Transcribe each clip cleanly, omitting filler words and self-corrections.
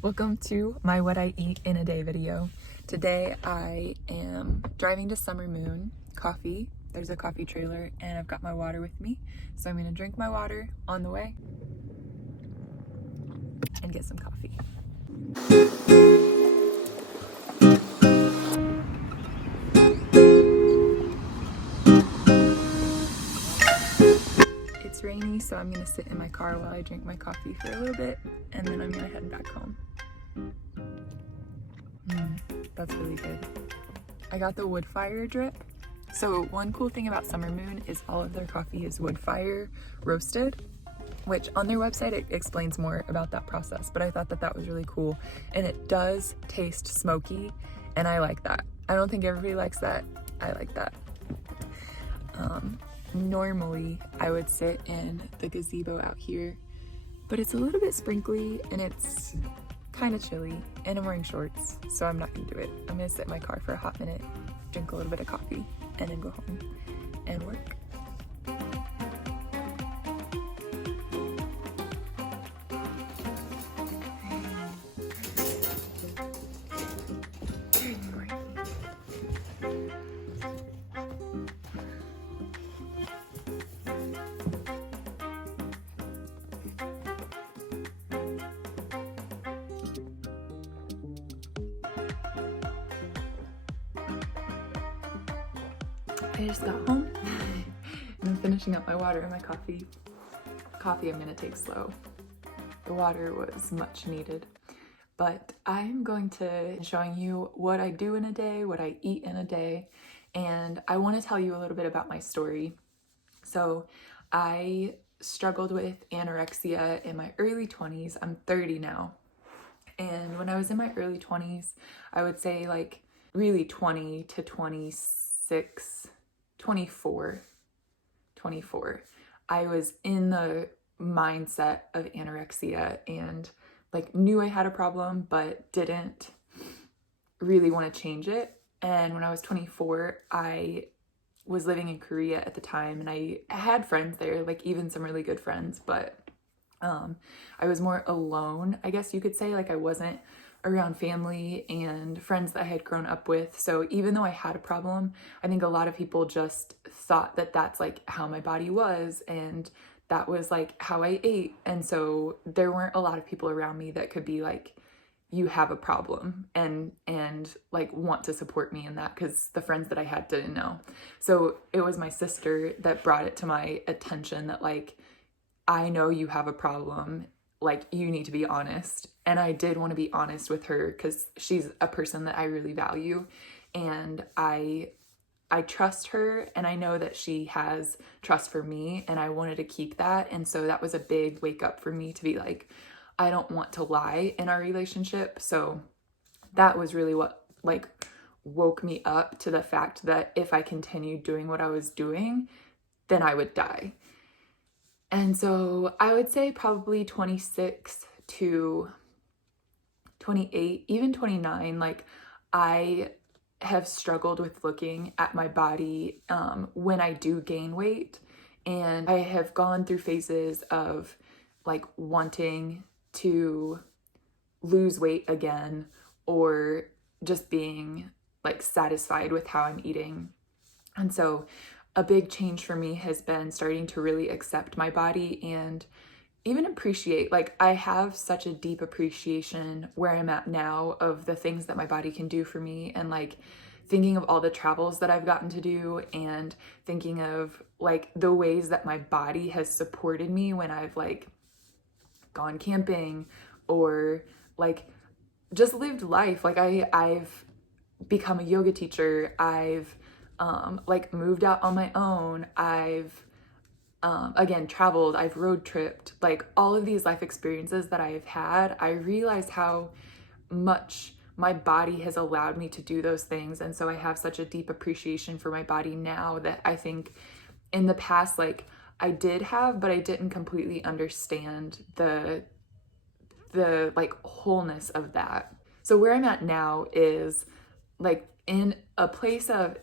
Welcome to my what I eat in a day video. Today I am driving to Summer Moon Coffee. There's a coffee trailer and I've got my water with me. So I'm gonna drink my water on the way and get some coffee. It's rainy, so I'm gonna sit in my car while I drink my coffee for a little bit and then I'm gonna head back home. That's really good. I got the wood fire drip. So one cool thing about Summer Moon is all of their coffee is wood fire roasted, which on their website it explains more about that process, but I thought that was really cool. And it does taste smoky, and I like that. I don't think everybody likes that. I like that. Normally I would sit in the gazebo out here, but it's a little bit sprinkly and it's kind of chilly and I'm wearing shorts, so I'm not gonna do it. I'm gonna sit in my car for a hot minute, drink a little bit of coffee, and then go home and work. I just got home and I'm finishing up my water and my coffee. Coffee I'm gonna take slow. The water was much needed. But I'm going to be showing you what I do in a day, what I eat in a day, and I want to tell you a little bit about my story. So I struggled with anorexia in my early 20s. I'm 30 now. And when I was in my early 20s, I would say like really 20 to 26, 24, I was in the mindset of anorexia and like knew I had a problem, but didn't really want to change it. And when I was 24, I was living in Korea at the time and I had friends there, like even some really good friends, but I was more alone, I guess you could say. Like I wasn't around family and friends that I had grown up with. So even though I had a problem, I think a lot of people just thought that that's like how my body was and that was like how I ate. And so there weren't a lot of people around me that could be like, you have a problem and like want to support me in that, because the friends that I had didn't know. So it was my sister that brought it to my attention that like, I know you have a problem, like you need to be honest. And I did want to be honest with her because she's a person that I really value and I trust her and I know that she has trust for me and I wanted to keep that. And so that was a big wake up for me to be like, I don't want to lie in our relationship. So that was really what like woke me up to the fact that if I continued doing what I was doing, then I would die. And so I would say probably 26 to 28, even 29, like I have struggled with looking at my body when I do gain weight. And I have gone through phases of like wanting to lose weight again or just being like satisfied with how I'm eating. And so a big change for me has been starting to really accept my body and even appreciate, like I have such a deep appreciation where I'm at now of the things that my body can do for me, and like thinking of all the travels that I've gotten to do and thinking of like the ways that my body has supported me when I've like gone camping or like just lived life. Like I've become a yoga teacher. I've like moved out on my own. I've again traveled, I've road tripped, like all of these life experiences that I've had. I realize how much my body has allowed me to do those things. And so I have such a deep appreciation for my body now that I think in the past, like I did have, but I didn't completely understand the like wholeness of that. So where I'm at now is like in a place of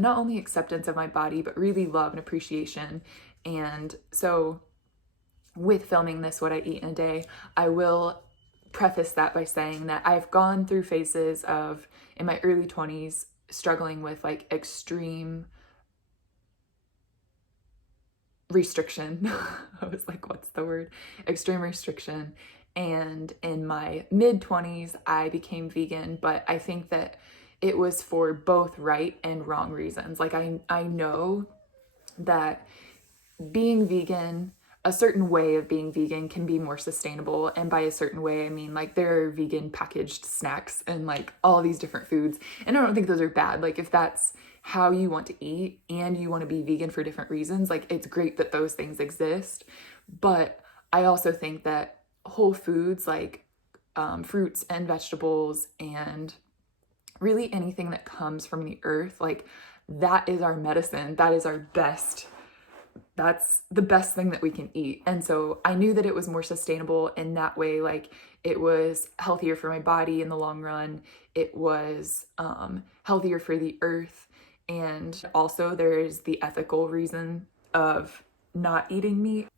not only acceptance of my body, but really love and appreciation. And so with filming this, what I eat in a day, I will preface that by saying that I've gone through phases of, in my early 20s, struggling with like extreme restriction. I was like, what's the word? Extreme restriction. And in my mid 20s, I became vegan, but I think that it was for both right and wrong reasons. Like I know that being vegan, a certain way of being vegan can be more sustainable. And by a certain way, I mean like there are vegan packaged snacks and like all these different foods. And I don't think those are bad. Like if that's how you want to eat and you want to be vegan for different reasons, like it's great that those things exist. But I also think that whole foods like fruits and vegetables and really anything that comes from the earth, like that is our medicine. That is our best. That's the best thing that we can eat. And so I knew that it was more sustainable in that way. Like it was healthier for my body in the long run. It was healthier for the earth. And also there's the ethical reason of not eating meat.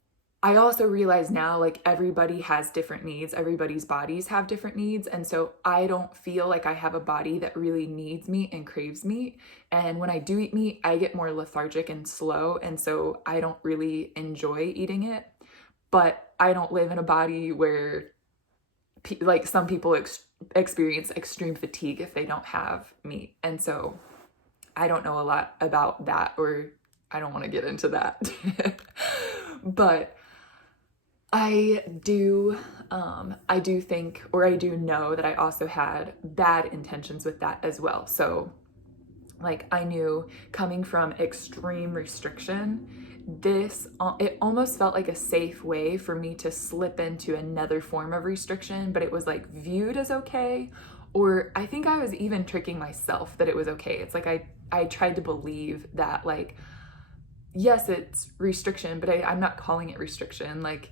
I also realize now, like everybody has different needs. Everybody's bodies have different needs. And so I don't feel like I have a body that really needs meat and craves meat. And when I do eat meat, I get more lethargic and slow. And so I don't really enjoy eating it. But I don't live in a body where like some people experience extreme fatigue if they don't have meat. And so I don't know a lot about that, or I don't want to get into that. But I do think, or I do know that I also had bad intentions with that as well. So like I knew coming from extreme restriction, it almost felt like a safe way for me to slip into another form of restriction, but it was like viewed as okay. Or I think I was even tricking myself that it was okay. It's like I tried to believe that like, yes, it's restriction, but I'm not calling it restriction. Like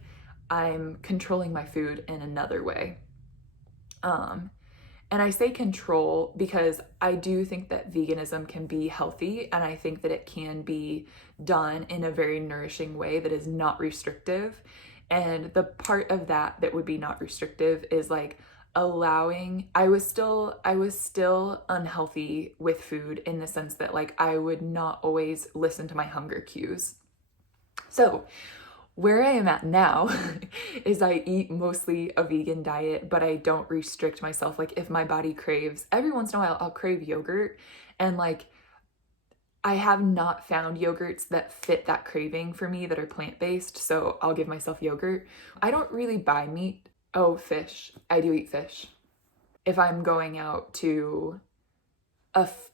I'm controlling my food in another way. And I say control because I do think that veganism can be healthy, and I think that it can be done in a very nourishing way that is not restrictive. And the part of that would be not restrictive is like allowing, I was still unhealthy with food in the sense that like I would not always listen to my hunger cues. So where I am at now is I eat mostly a vegan diet, but I don't restrict myself. Like if my body craves, every once in a while I'll crave yogurt, and like I have not found yogurts that fit that craving for me that are plant-based, so I'll give myself yogurt. I don't really buy meat. Oh, fish. I do eat fish. If I'm going out to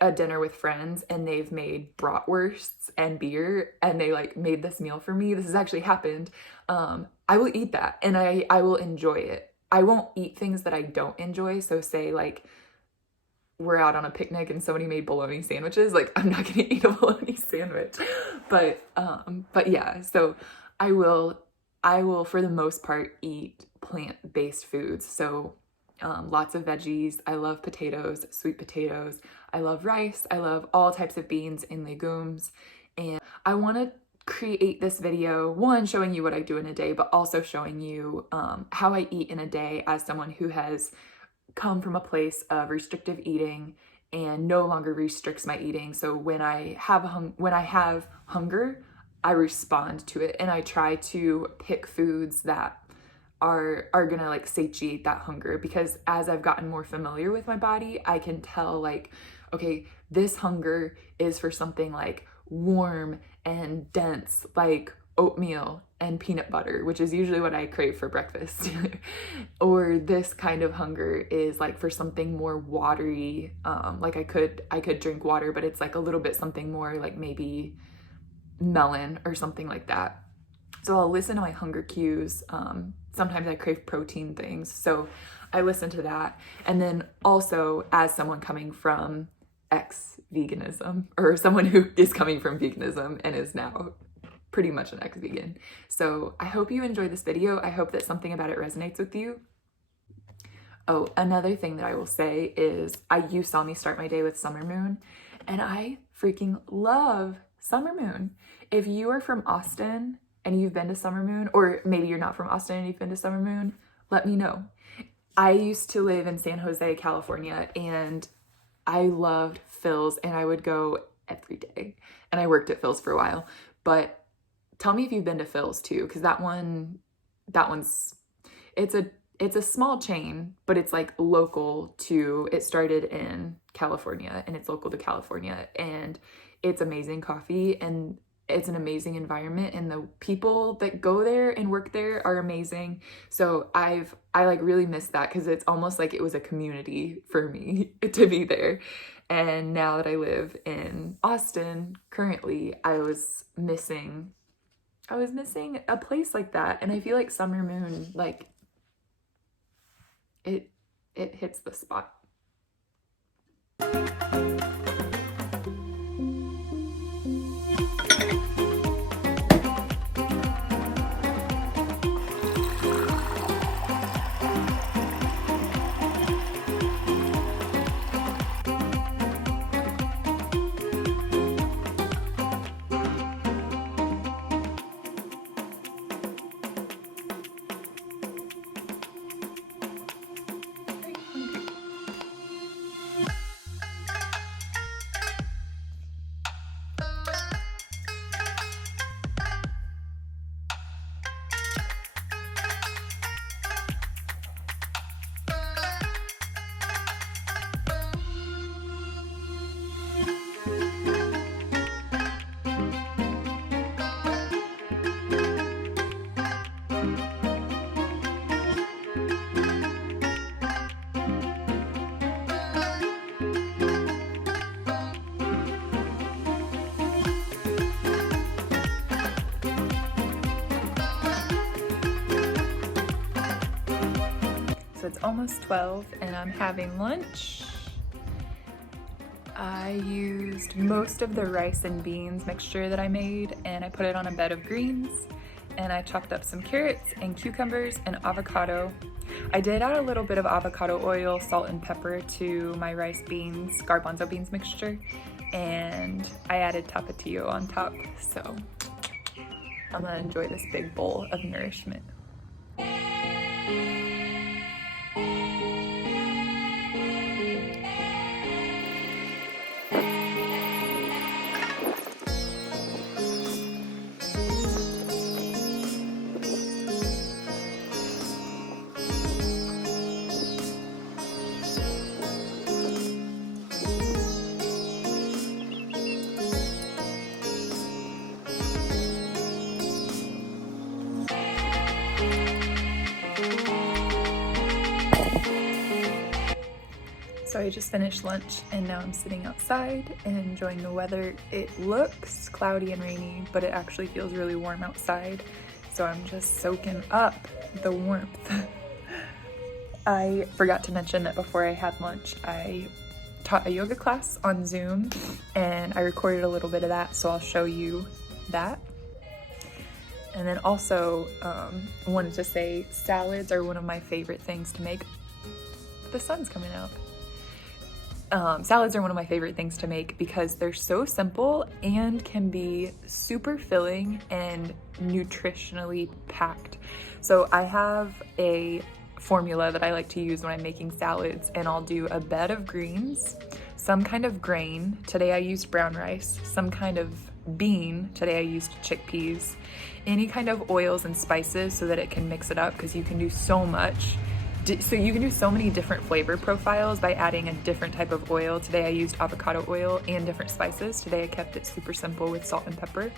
a dinner with friends and they've made bratwursts and beer and they like made this meal for me, this has actually happened, I will eat that and I will enjoy it. I won't eat things that I don't enjoy. So say like we're out on a picnic and somebody made bologna sandwiches, like I'm not gonna eat a bologna sandwich. But yeah, so I will for the most part eat plant-based foods. So lots of veggies. I love potatoes, sweet potatoes. I love rice. I love all types of beans and legumes. And I want to create this video, one, showing you what I do in a day, but also showing you how I eat in a day as someone who has come from a place of restrictive eating and no longer restricts my eating. So when I have hunger, I respond to it and I try to pick foods that are gonna like satiate that hunger, because as I've gotten more familiar with my body, I can tell like, okay, this hunger is for something like warm and dense, like oatmeal and peanut butter, which is usually what I crave for breakfast. Or this kind of hunger is like for something more watery, like I could drink water, but it's like a little bit something more like maybe melon or something like that. So I'll listen to my hunger cues. Sometimes I crave protein things, so I listen to that. And then also, as someone coming from ex-veganism, or someone who is coming from veganism and is now pretty much an ex-vegan. So I hope you enjoyed this video. I hope that something about it resonates with you. Oh, another thing that I will say is you saw me start my day with Summer Moon, and I freaking love Summer Moon. If you are from Austin and you've been to Summer Moon, or maybe you're not from Austin and you've been to Summer Moon, let me know. I used to live in San Jose, California, and I loved Phil's, and I would go every day. And I worked at Phil's for a while. But tell me if you've been to Phil's too, because that one's it's a small chain, but it's like local to, it started in California and it's local to California, and it's amazing coffee and it's an amazing environment, and the people that go there and work there are amazing. So I like really miss that, because it's almost like it was a community for me to be there. And now that I live in Austin currently, I was missing a place like that. And I feel like Summer Moon, like it hits the spot. So it's almost 12 and I'm having lunch. I used most of the rice and beans mixture that I made, and I put it on a bed of greens, and I chopped up some carrots and cucumbers and avocado. I did add a little bit of avocado oil, salt and pepper to my rice beans, garbanzo beans mixture, and I added tapatio on top. So I'm gonna enjoy this big bowl of nourishment. So I just finished lunch and now I'm sitting outside and enjoying the weather. It looks cloudy and rainy, but it actually feels really warm outside. So I'm just soaking up the warmth. I forgot to mention that before I had lunch, I taught a yoga class on Zoom and I recorded a little bit of that, so I'll show you that. And then also wanted to say salads are one of my favorite things to make. The sun's coming out. Salads are one of my favorite things to make because they're so simple and can be super filling and nutritionally packed. So I have a formula that I like to use when I'm making salads, and I'll do a bed of greens, some kind of grain. Today I used brown rice, some kind of bean. Today I used chickpeas, any kind of oils and spices so that it can mix it up, because you can do so much. So you can do so many different flavor profiles by adding a different type of oil. Today I used avocado oil and different spices. Today I kept it super simple with salt and pepper.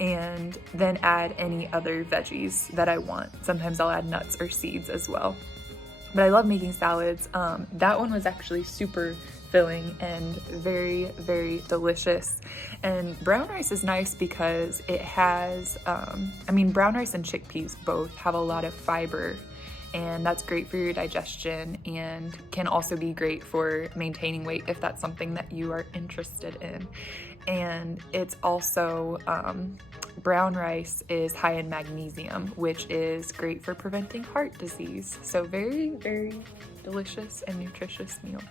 And then add any other veggies that I want. Sometimes I'll add nuts or seeds as well. But I love making salads. That one was actually super filling and very, very delicious. And brown rice is nice because it has, brown rice and chickpeas both have a lot of fiber, and that's great for your digestion and can also be great for maintaining weight if that's something that you are interested in. And it's also, brown rice is high in magnesium, which is great for preventing heart disease. So very, very delicious and nutritious meal.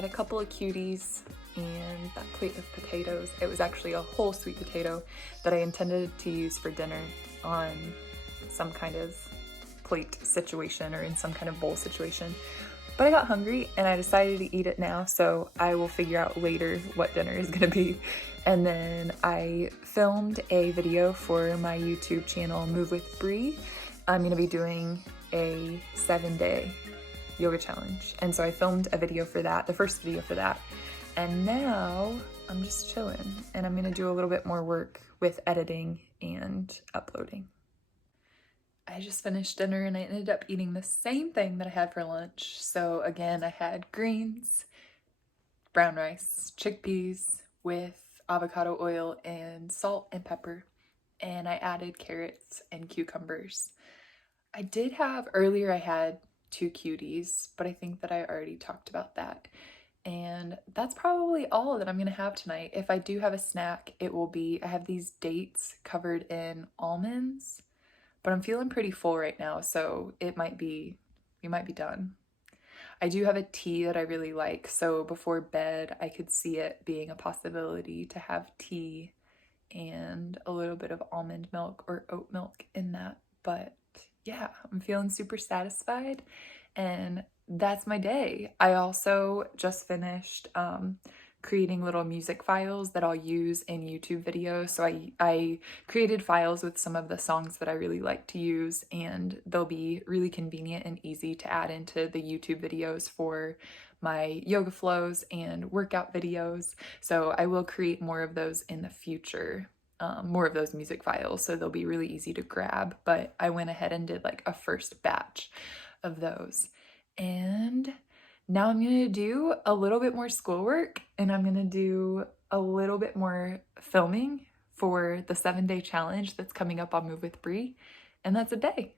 had a couple of cuties and that plate of potatoes. It was actually a whole sweet potato that I intended to use for dinner on some kind of plate situation or in some kind of bowl situation. But I got hungry and I decided to eat it now, so I will figure out later what dinner is gonna be. And then I filmed a video for my YouTube channel, Move with Bree. I'm gonna be doing a 7-day yoga challenge. And so I filmed a video for that, the first video for that. And now I'm just chilling and I'm gonna do a little bit more work with editing and uploading. I just finished dinner and I ended up eating the same thing that I had for lunch. So again, I had greens, brown rice, chickpeas with avocado oil and salt and pepper. And I added carrots and cucumbers. I did have, earlier I had 2 cuties, but I think that I already talked about that. And that's probably all that I'm gonna have tonight. If I do have a snack, it will be, I have these dates covered in almonds, but I'm feeling pretty full right now, so we might be done. I do have a tea that I really like, so before bed, I could see it being a possibility to have tea and a little bit of almond milk or oat milk in that. But yeah, I'm feeling super satisfied and that's my day. I also just finished creating little music files that I'll use in YouTube videos. So I created files with some of the songs that I really like to use, and they'll be really convenient and easy to add into the YouTube videos for my yoga flows and workout videos. So I will create more of those in the future. More of those music files, so they'll be really easy to grab, but I went ahead and did like a first batch of those. And now I'm gonna do a little bit more schoolwork and I'm gonna do a little bit more filming for the 7-day challenge that's coming up on Move with Bree, and that's a day.